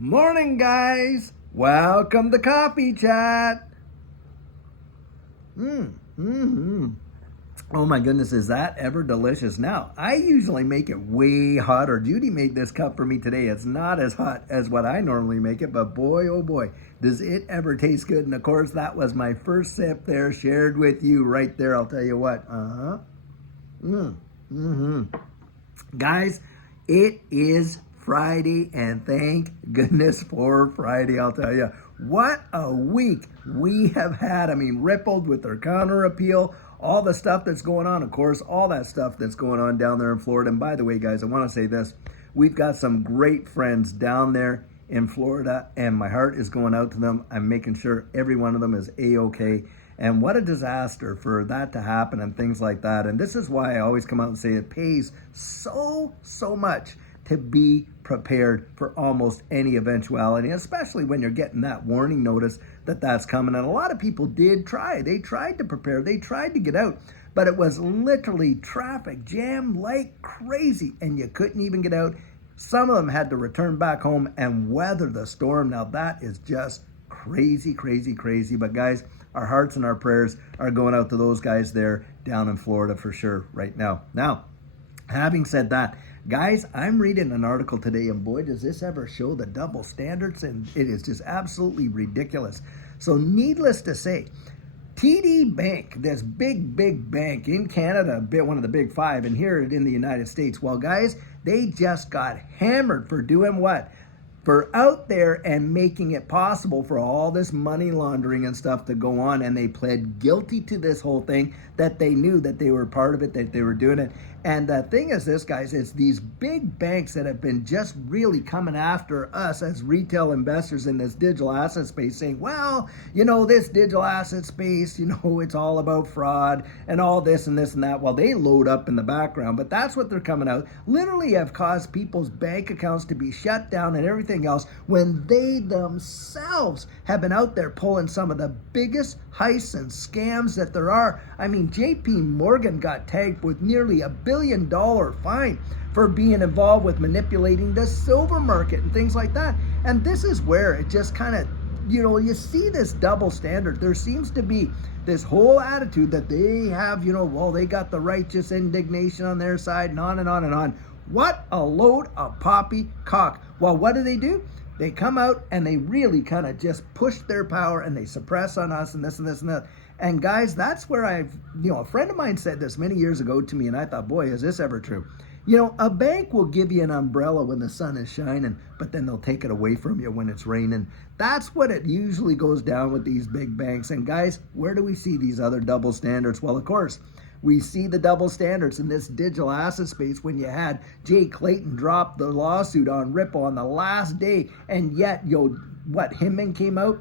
Morning, guys. Welcome to Coffee Chat. Oh my goodness, is that ever delicious? Now, I usually make it way hotter. Judy made this cup for me today. It's not as hot as what I normally make it, but boy, oh boy, does it ever taste good. And of course, that was my first sip there, shared with you right there. I'll tell you what. Guys, it is Friday, and thank goodness for Friday, I'll tell you. What a week we have had. I mean, rippled with their counter appeal, all the stuff that's going on, of course, all that stuff that's going on down there in Florida. And by the way, guys, I want to say this. We've got some great friends down there in Florida, and my heart is going out to them. I'm making sure every one of them is A-OK. And what a disaster for that to happen and things like that. And this is why I always come out and say it pays so much to be prepared for almost any eventuality, especially when you're getting that warning notice that that's coming. And a lot of people did try. They tried to prepare. They tried to get out. But it was literally traffic jam like crazy, and you couldn't even get out. Some of them had to return back home and weather the storm. Now that is just crazy. But guys, our hearts and our prayers are going out to those guys there down in Florida for sure right now. Now, having said that, guys, I'm reading an article today, and boy, does this ever show the double standards, and it is just absolutely ridiculous. So needless to say, TD Bank, this big bank in Canada, one of the big five, and here in the United States, well, guys, they just got hammered for doing what? For out there and making it possible for all this money laundering and stuff to go on. And they pled guilty to this whole thing, that they knew that they were part of it, that they were doing it. And the thing is this, guys, it's these big banks that have been just really coming after us as retail investors in this digital asset space, saying, well, this digital asset space, it's all about fraud and all this and this and that. Well, they load up in the background, but that's what they're coming out. Literally have caused people's bank accounts to be shut down and everything else, when they themselves have been out there pulling some of the biggest heists and scams that there are. I mean, JP Morgan got tagged with nearly $1 billion fine for being involved with manipulating the silver market and things like that. And this is where it just kind of, you see this double standard. There seems to be this whole attitude that they have, well, they got the righteous indignation on their side, and on and on and on. What a load of poppycock. Well, what do? They come out and they really kind of just push their power, and they suppress on us and this and this and that. And guys, that's where a friend of mine said this many years ago to me, and I thought, boy, is this ever true? A bank will give you an umbrella when the sun is shining, but then they'll take it away from you when it's raining. That's what it usually goes down with these big banks. And guys, where do we see these other double standards? Well, of course, we see the double standards in this digital asset space when you had Jay Clayton drop the lawsuit on Ripple on the last day, and yet, Hinman came out,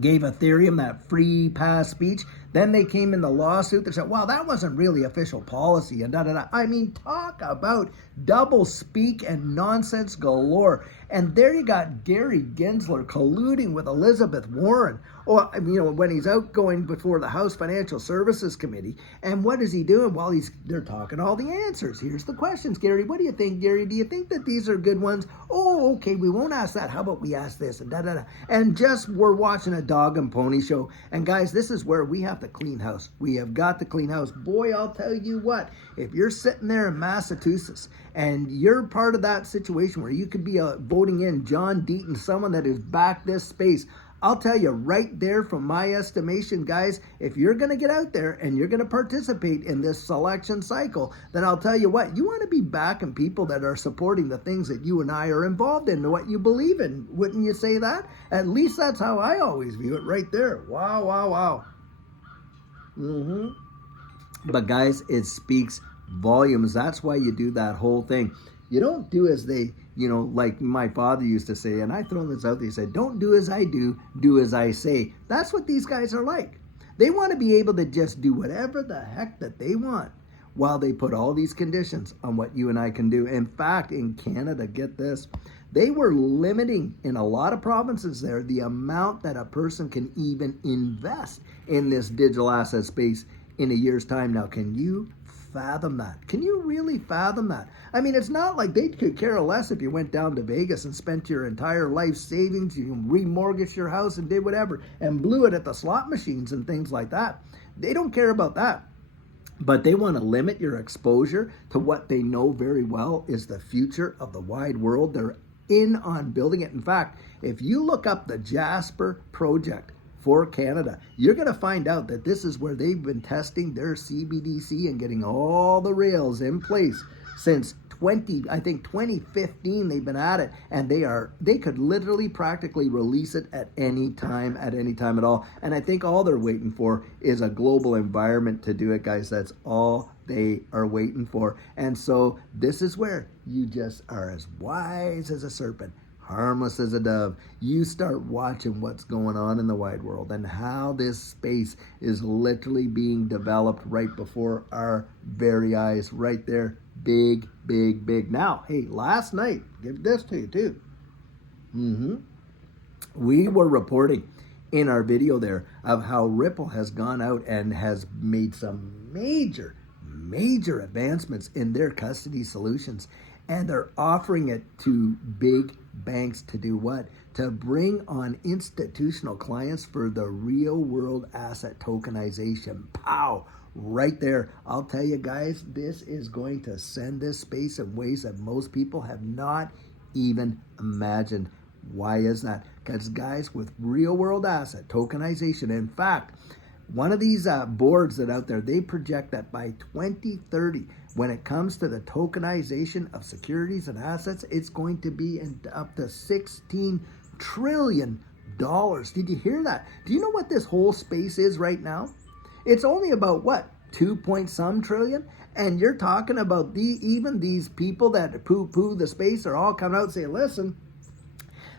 gave Ethereum that free pass speech. Then they came in the lawsuit. They said, well, that wasn't really official policy, and da-da-da. I mean, talk about double speak and nonsense galore. And there you got Gary Gensler colluding with Elizabeth Warren, or when he's out going before the House Financial Services Committee. And what is he doing? Well, they're talking all the answers. Here's the questions, Gary. What do you think, Gary? Do you think that these are good ones? Oh, okay, we won't ask that. How about we ask this? And da-da-da. And just we're watching a dog and pony show. And guys, this is where we have to clean house. We have got to clean house. Boy, I'll tell you what, if you're sitting there in Massachusetts and you're part of that situation where you could be voting in John Deaton, someone that has backed this space, I'll tell you right there, from my estimation, guys, if you're going to get out there and you're going to participate in this selection cycle, then I'll tell you what, you want to be backing people that are supporting the things that you and I are involved in, what you believe in. Wouldn't you say that? At least that's how I always view it right there. Wow. But guys, it speaks volumes. That's why you do that whole thing. You don't do as they, like my father used to say, and I throw this out there, he said, don't do as I do as I say. That's what these guys are like. They want to be able to just do whatever the heck that they want, while they put all these conditions on what you and I can do. In fact, in Canada, get this, they were limiting in a lot of provinces there the amount that a person can even invest in this digital asset space in a year's time. Now, can you fathom that? Can you really fathom that? I mean, it's not like they could care less if you went down to Vegas and spent your entire life savings, you remortgaged your house and did whatever, and blew it at the slot machines and things like that. They don't care about that. But they want to limit your exposure to what they know very well is the future of the wide world. They're in on building it. In fact, if you look up the Jasper project for Canada, you're going to find out that this is where they've been testing their CBDC and getting all the rails in place since 2015 they've been at it, and they could literally practically release it at any time at all. And I think all they're waiting for is a global environment to do it, guys. That's all they are waiting for. And so this is where you just are as wise as a serpent, harmless as a dove. You start watching what's going on in the wide world and how this space is literally being developed right before our very eyes, right there. Big, big, big. Now, hey, last night, give this to you too. We were reporting in our video there of how Ripple has gone out and has made some major advancements in their custody solutions. And they're offering it to big banks to do what? To bring on institutional clients for the real world asset tokenization. Pow! Right there. I'll tell you guys, this is going to send this space in ways that most people have not even imagined. Why is that? Because guys, with real world asset tokenization, in fact, one of these boards that out there, they project that by 2030, when it comes to the tokenization of securities and assets, it's going to be up to $16 trillion. Did you hear that? Do you know what this whole space is right now? It's only about what? 2 point some trillion? And you're talking about even these people that poo-poo the space are all coming out and saying, listen,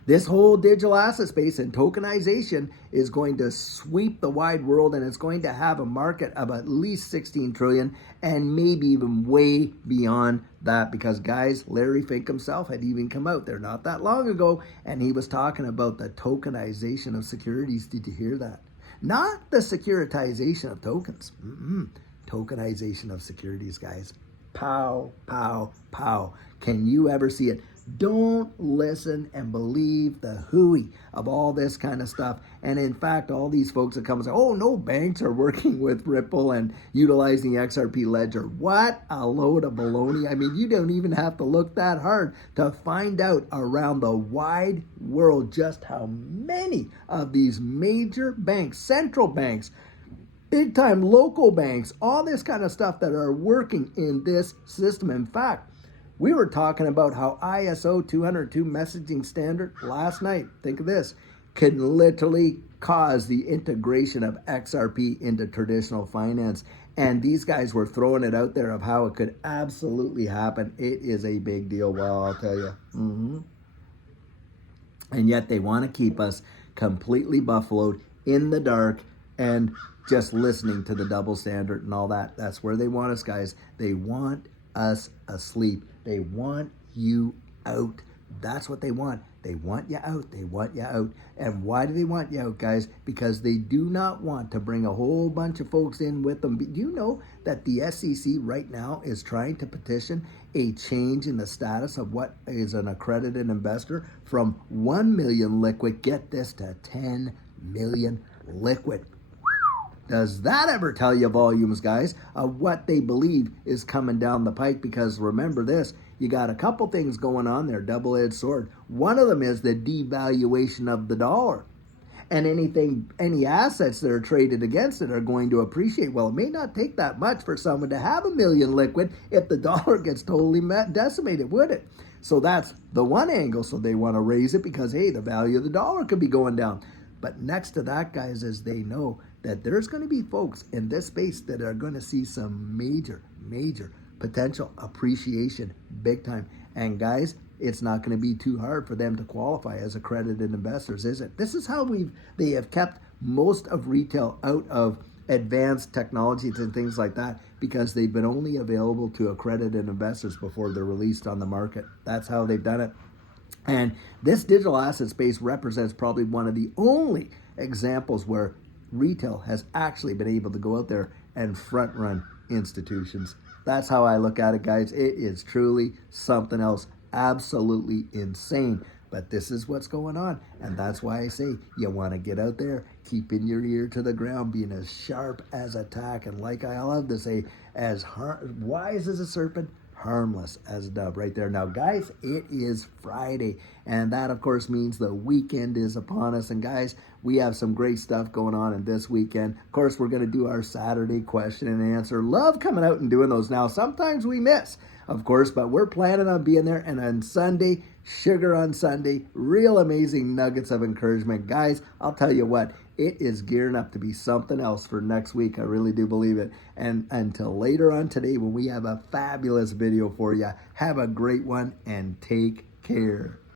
this whole digital asset space and tokenization is going to sweep the wide world, and it's going to have a market of at least 16 trillion and maybe even way beyond that, because guys, Larry Fink himself had even come out there not that long ago and he was talking about the tokenization of securities. Did you hear that? Not the securitization of tokens. Tokenization of securities, guys. Pow, pow, pow. Can you ever see it? Don't listen and believe the hooey of all this kind of stuff. And in fact, all these folks that come and say, oh, no banks are working with Ripple and utilizing the XRP ledger. What a load of baloney. I mean, you don't even have to look that hard to find out around the wide world just how many of these major banks, central banks, big time local banks, all this kind of stuff that are working in this system. In fact, we were talking about how ISO 202 messaging standard last night, think of this, can literally cause the integration of XRP into traditional finance. And these guys were throwing it out there of how it could absolutely happen. It is a big deal, well, I'll tell you. And yet they want to keep us completely buffaloed in the dark and just listening to the double standard and all that. That's where they want us, guys. They want us asleep. They want you out. That's what they want. They want you out. They want you out. And why do they want you out, guys? Because they do not want to bring a whole bunch of folks in with them. Do you know that the SEC right now is trying to petition a change in the status of what is an accredited investor from 1 million liquid, get this, to 10 million liquid? Does that ever tell you volumes, guys, of what they believe is coming down the pike? Because remember this, you got a couple things going on there, double-edged sword. One of them is the devaluation of the dollar. And any assets that are traded against it are going to appreciate. Well, it may not take that much for someone to have 1 million liquid if the dollar gets totally decimated, would it? So that's the one angle. So they want to raise it because, hey, the value of the dollar could be going down. But next to that, guys, is they know that there's going to be folks in this space that are going to see some major potential appreciation big time. And guys, it's not going to be too hard for them to qualify as accredited investors, is it? This is how they have kept most of retail out of advanced technologies and things like that, because they've been only available to accredited investors before they're released on the market. That's how they've done it. And this digital asset space represents probably one of the only examples where retail has actually been able to go out there and front run institutions. That's how I look at it, guys. It is truly something else. Absolutely insane. But this is what's going on. And that's why I say you want to get out there, keeping your ear to the ground, being as sharp as a tack. And like I love to say, as wise as a serpent, harmless as a dove right there. Now, guys, it is Friday. And that, of course, means the weekend is upon us. And, guys, we have some great stuff going on in this weekend. Of course, we're going to do our Saturday question and answer. Love coming out and doing those now. Sometimes we miss, of course, but we're planning on being there. And on Sunday, Sugar on Sunday, real amazing nuggets of encouragement. Guys, I'll tell you what, it is gearing up to be something else for next week. I really do believe it. And until later on today, when we have a fabulous video for you, have a great one and take care.